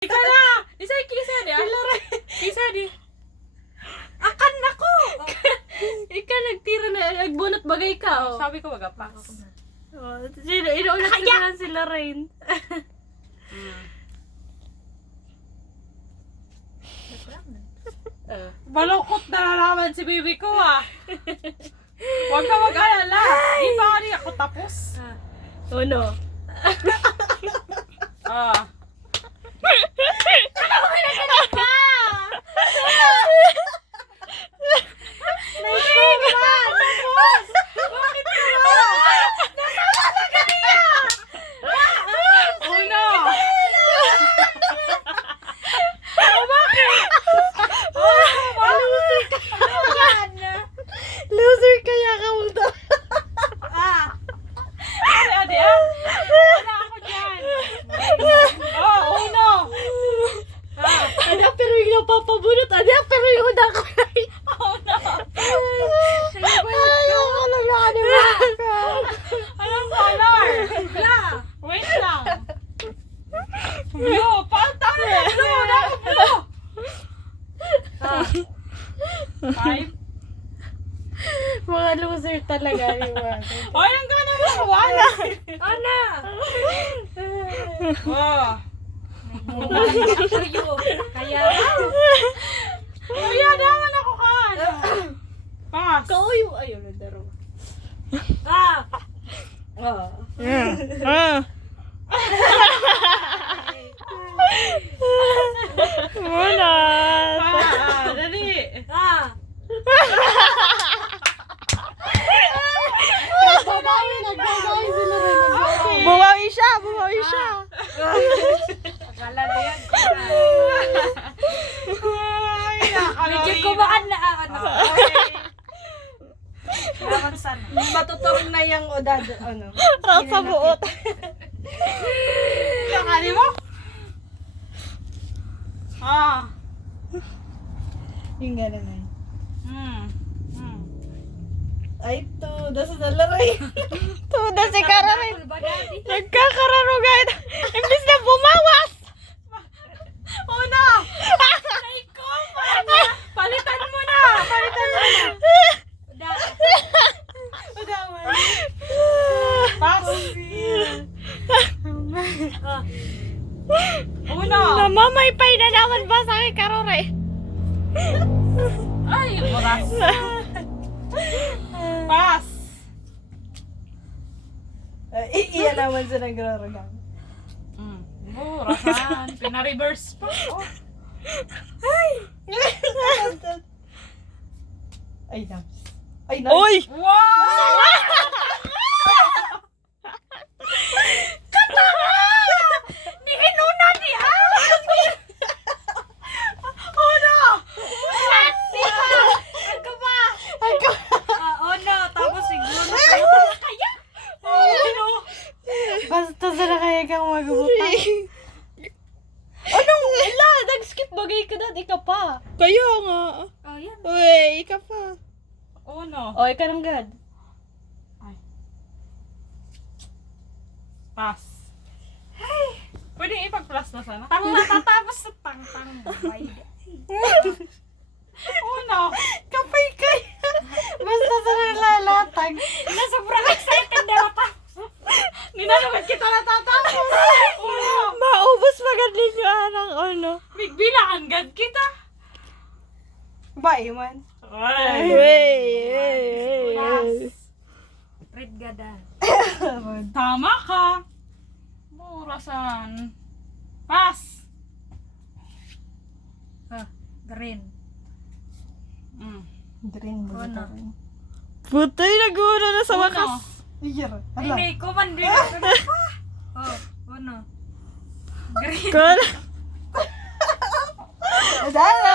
Ika na! Isa'y kisa di ah. Kisa di. Akan ako! Ika nagtira na, nagbunot bagay ka. Oh. Sabi ko wag pa. Oh, inuulat sila si Lorraine. Balukot na nalaman si baby ko ah. Huwag ka mag-alala. Di pa rin ako tapos. Uno. Ah. Loser kaya ka mo to. Adi ah. Wala ako dyan. Oh, uno. Ada pero yung napapabunot. Ada pero yung una ko na Oh no. ayaw ko lang na kanina. Anong color? Wait lang. Blue. Pantang mo. Blue. Dapat blue. Five. Mga loser talaga yung mga. Oy, nang ka naman. Wala. Ana! Oh. Kaya Kaya naman ako ka. Pass. kao yung ayun na daro. Wala. Dali. Nagbabay sila rin. Bumawi siya, bumawi siya. Akala na yan. Ay, Medyo kumaan na ano. Matuturong na yung odad, ano. Rasa buot. Nakali mo? Ah. Yung gano'n na yun. Hmm. Ay, tuda sa dalaray. Tuda si Karamin. Nagkakararugan. Imbis na bumawas. Oh no! Ay ko! Palitan mo na! Pass! Uno! Namamaypay na naman ba sa akin, karore? Ay, oras! Pass! Iyan naman sa nagrarugan. Burasan. Pina-reverse pa. Oh. Ay, nams. Ay, nams. Uy! Wow! Basta sana kaya kang magbuta. Anong wala? Nag-skip bagay ka na. Ikaw pa. Kaya nga. Oh, yan. Uy, ikaw pa. Uno. Oh, ikaw ng God. Pass. Pwede ipag-plus na sana? Tang matatapos sa tang-tang. Uno. Kapay kaya. Basta sana lalatag. Sobrang excited na ako. Ninanamit kita natatapos. Uno. Maubos magaling yung anang ano. Bigbilaan gad kita. Ba, Iman? Ay. Wey. Red gada. Tama ka. Burasan. Pass. Green. Green mo Ano? dito rin. Putay, nag-uuna na sa Uno. wakas. Iyar. Hala. Hindi, kuman din ako. Oh, ano? Green. Kala. Dala.